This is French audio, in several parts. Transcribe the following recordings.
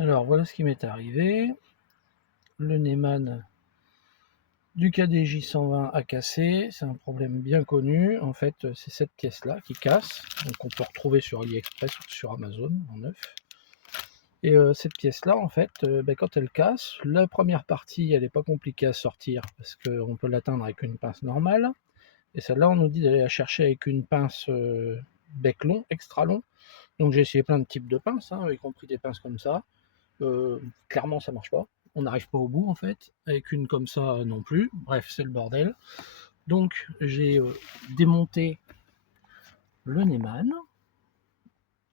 Alors voilà ce qui m'est arrivé. Le Neumann du KDJ 120 a cassé, c'est un problème bien connu. En fait, c'est cette pièce-là qui casse, donc on peut retrouver sur AliExpress ou sur Amazon en neuf. Et cette pièce-là, en fait, quand elle casse, la première partie, elle n'est pas compliquée à sortir parce qu'on peut l'atteindre avec une pince normale. Et celle-là, on nous dit d'aller la chercher avec une pince bec long, extra long. Donc j'ai essayé plein de types de pinces, hein, y compris des pinces comme ça. Clairement, ça marche pas. On n'arrive pas au bout, en fait. Avec une comme ça, non plus. Bref, c'est le bordel. Donc j'ai démonté le Neumann.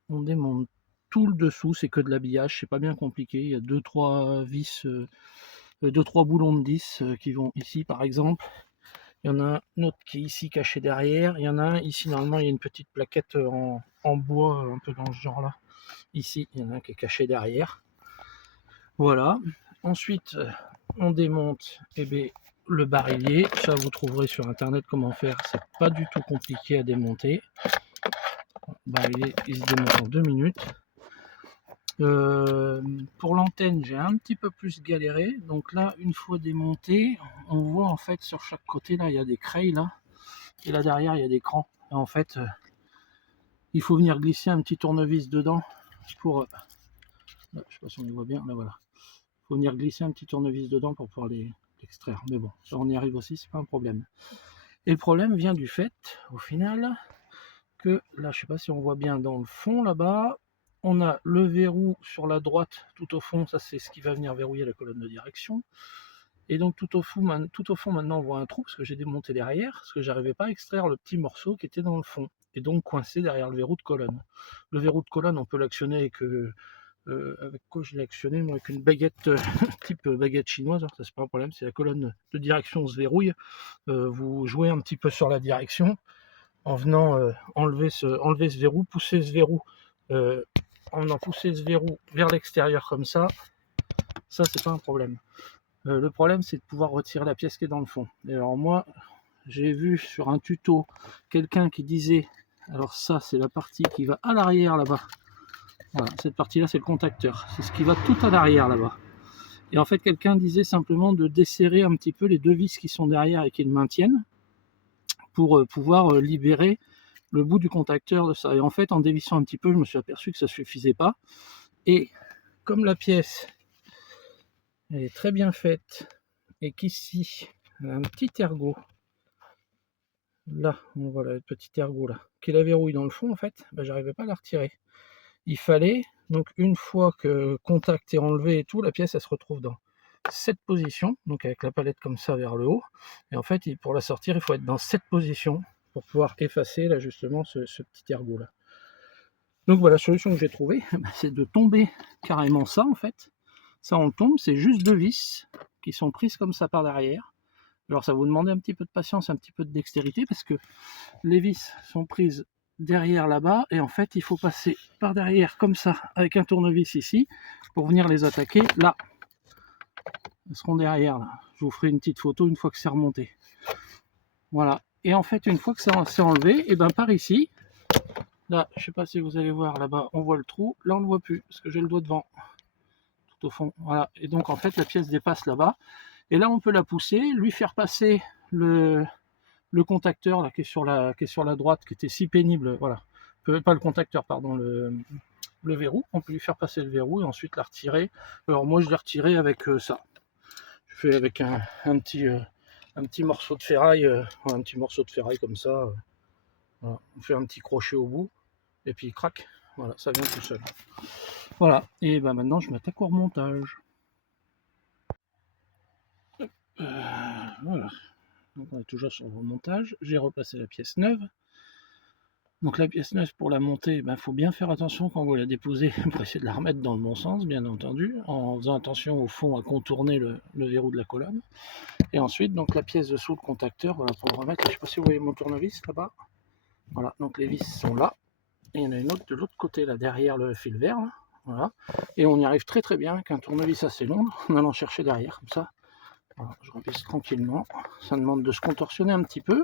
On démonte tout le dessous, c'est que de l'habillage, c'est pas bien compliqué. Il y a 2-3 vis, 2-3 boulons de 10 qui vont ici par exemple. Il y en a un autre qui est ici caché derrière. Il y en a un ici, normalement, il y a une petite plaquette en bois, un peu dans ce genre-là. Ici, il y en a un qui est caché derrière. Voilà. Ensuite, on démonte le barillet. Ça, vous trouverez sur internet comment faire. C'est pas du tout compliqué à démonter. Le barillet, il se démonte en 2 minutes. Pour l'antenne, j'ai un petit peu plus galéré. Donc là, une fois démonté, on voit en fait sur chaque côté, là, il y a des creilles là. Et là derrière, il y a des crans. Et en fait, il faut venir glisser un petit tournevis dedans pour... Là, je sais pas si on les voit bien, là voilà. Il faut venir glisser un petit tournevis dedans pour pouvoir l'extraire. Mais bon, ça on y arrive aussi, c'est pas un problème. Et le problème vient du fait, au final, que là, je sais pas si on voit bien dans le fond là-bas, on a le verrou sur la droite tout au fond, ça c'est ce qui va venir verrouiller la colonne de direction. Et donc tout au fond maintenant on voit un trou parce que j'ai démonté derrière, parce que j'arrivais pas à extraire le petit morceau qui était dans le fond, et donc coincé derrière le verrou de colonne. Le verrou de colonne, on peut l'actionner avec quoi je l'ai actionné, moi, avec une baguette type baguette chinoise, ça c'est pas un problème, c'est la colonne de direction se verrouille, vous jouez un petit peu sur la direction, en venant enlever ce verrou, pousser ce verrou, en venant pousser ce verrou vers l'extérieur comme ça c'est pas un problème. Le problème c'est de pouvoir retirer la pièce qui est dans le fond. Et alors moi, j'ai vu sur un tuto quelqu'un qui disait, alors ça c'est la partie qui va à l'arrière là-bas. Voilà, cette partie-là c'est le contacteur, c'est ce qui va tout à l'arrière là-bas. Et en fait quelqu'un disait simplement de desserrer un petit peu les deux vis qui sont derrière et qui le maintiennent pour pouvoir libérer le bout du contacteur de ça. Et en fait en dévissant un petit peu, je me suis aperçu que ça suffisait pas. Et comme la pièce elle est très bien faite et qu'ici elle a un petit ergot, là on voit le petit ergot là qui la verrouille dans le fond, en fait j'arrivais pas à la retirer. Il fallait donc, une fois que le contact est enlevé et tout, la pièce elle se retrouve dans cette position, donc avec la palette comme ça vers le haut, et en fait pour la sortir il faut être dans cette position pour pouvoir effacer là justement ce petit ergot là. Donc voilà, la solution que j'ai trouvée, c'est de tomber carrément ça en fait. Ça on le tombe, c'est juste deux vis qui sont prises comme ça par derrière. Alors ça va vous demander un petit peu de patience, un petit peu de dextérité, parce que les vis sont prises derrière là-bas, et en fait il faut passer par derrière comme ça, avec un tournevis ici, pour venir les attaquer là. Elles seront derrière là. Je vous ferai une petite photo une fois que c'est remonté. Voilà. Et en fait, une fois que ça s'est enlevé, et ben par ici, là, je sais pas si vous allez voir là-bas, on voit le trou. Là, on le voit plus parce que j'ai le doigt devant, tout au fond. Voilà. Et donc en fait, la pièce dépasse là-bas. Et là, on peut la pousser, lui faire passer le contacteur là, qui est sur la droite, qui était si pénible. Voilà. Pas le contacteur, pardon, le verrou. On peut lui faire passer le verrou et ensuite la retirer. Alors moi, je l'ai retiré avec ça. Je fais avec un petit morceau de ferraille, un petit morceau de ferraille comme ça. Voilà. On fait un petit crochet au bout et puis crac, voilà, ça vient tout seul. Voilà, et ben maintenant je m'attaque au remontage. Voilà, donc on est toujours sur le remontage. J'ai replacé la pièce neuve. Donc la pièce neuve, pour la monter, il faut bien faire attention quand vous la déposez pour essayer de la remettre dans le bon sens, bien entendu, en faisant attention au fond à contourner le verrou de la colonne. Et ensuite, donc la pièce dessous, le contacteur, voilà, pour le remettre. Je ne sais pas si vous voyez mon tournevis là-bas. Voilà, donc les vis sont là. Et il y en a une autre de l'autre côté, là, derrière le fil vert. Là. Voilà. Et on y arrive très très bien avec un tournevis assez long, en allant chercher derrière, comme ça. Voilà, je repisse tranquillement. Ça demande de se contorsionner un petit peu.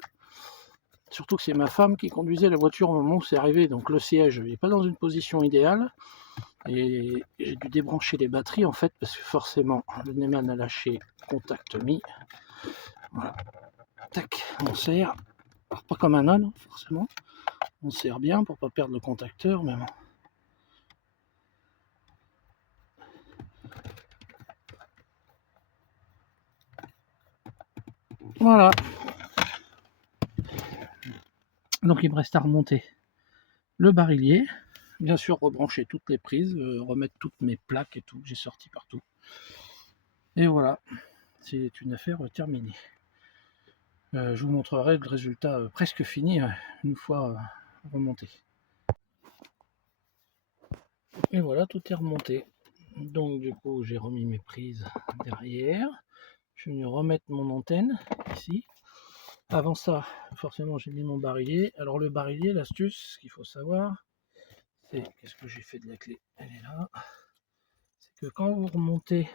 Surtout que c'est ma femme qui conduisait la voiture au moment où c'est arrivé, donc le siège n'est pas dans une position idéale. Et j'ai dû débrancher les batteries en fait, parce que forcément le Neumann a lâché contact mis. Voilà. Tac, on serre. Alors, pas comme un âne, forcément. On serre bien pour pas perdre le contacteur, mais bon. Voilà. Donc il me reste à remonter le barillier. Bien sûr, rebrancher toutes les prises, remettre toutes mes plaques et tout. J'ai sorti partout. Et voilà, c'est une affaire terminée. Je vous montrerai le résultat presque fini une fois remonté. Et voilà, tout est remonté. Donc du coup, j'ai remis mes prises derrière. Je suis venu remettre mon antenne ici. Avant ça, forcément, j'ai mis mon barillier. Alors le barillier, l'astuce, ce qu'il faut savoir, c'est qu'est-ce que j'ai fait de la clé? Elle est là. C'est que quand vous remontez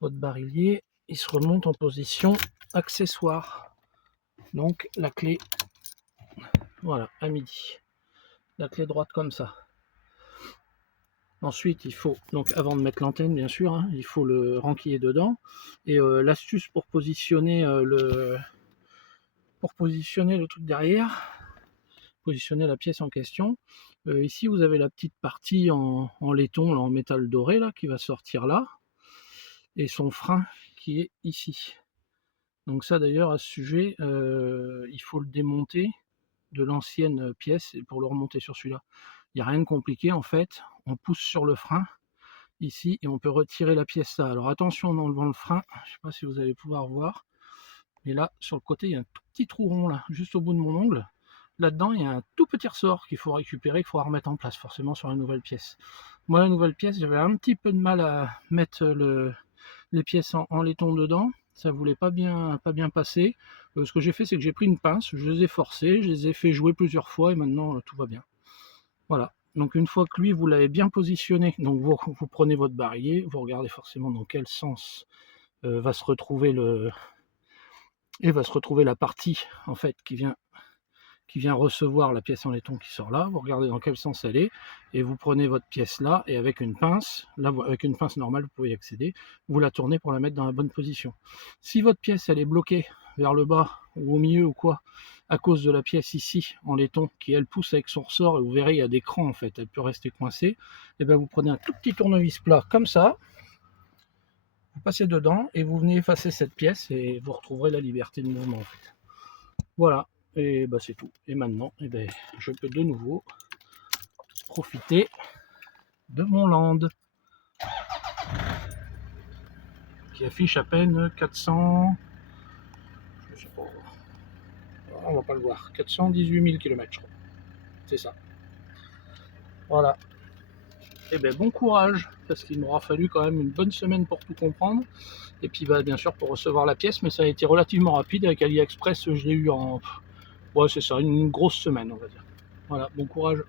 votre barillier, il se remonte en position accessoire. Donc la clé, voilà, à midi. La clé droite comme ça. Ensuite, il faut, donc avant de mettre l'antenne, bien sûr, hein, il faut le renquiller dedans. Et l'astuce pour positionner le truc derrière, positionner la pièce en question. Ici, vous avez la petite partie en laiton, là, en métal doré, là, qui va sortir là, et son frein qui est ici. Donc ça, d'ailleurs, à ce sujet, il faut le démonter de l'ancienne pièce pour le remonter sur celui-là. Il n'y a rien de compliqué, en fait. On pousse sur le frein ici et on peut retirer la pièce là. Alors attention en enlevant le frein, je ne sais pas si vous allez pouvoir voir, mais là, sur le côté, il y a un tout petit trou rond, là, juste au bout de mon ongle. Là-dedans, il y a un tout petit ressort qu'il faut récupérer, qu'il faudra remettre en place, forcément, sur la nouvelle pièce. Moi, la nouvelle pièce, j'avais un petit peu de mal à mettre les pièces en laiton dedans. Ça voulait pas bien passer. Ce que j'ai fait, c'est que j'ai pris une pince, je les ai forcés, je les ai fait jouer plusieurs fois et maintenant, tout va bien. Voilà. Donc une fois que lui, vous l'avez bien positionné, donc vous prenez votre barillier, vous regardez forcément dans quel sens va se retrouver la partie en fait qui vient recevoir la pièce en laiton qui sort là. Vous regardez dans quel sens elle est et vous prenez votre pièce là et avec une pince, là avec une pince normale vous pouvez y accéder, vous la tournez pour la mettre dans la bonne position. Si votre pièce elle est bloquée vers le bas ou au milieu ou quoi, à cause de la pièce ici en laiton qui elle pousse avec son ressort et vous verrez il y a des crans en fait, elle peut rester coincée, et bien vous prenez un tout petit tournevis plat comme ça, vous passez dedans et vous venez effacer cette pièce et vous retrouverez la liberté de mouvement en fait. Voilà, et bah c'est tout. Et maintenant, eh ben, je peux de nouveau profiter de mon land qui affiche à peine 400, je sais pas, on va pas le voir, 418 000 km je crois, c'est ça. Voilà, et ben bon courage, parce qu'il m'aura fallu quand même une bonne semaine pour tout comprendre, et puis bah, bien sûr pour recevoir la pièce, mais ça a été relativement rapide, avec AliExpress je l'ai eu en, ouais c'est ça, une grosse semaine on va dire. Voilà, bon courage.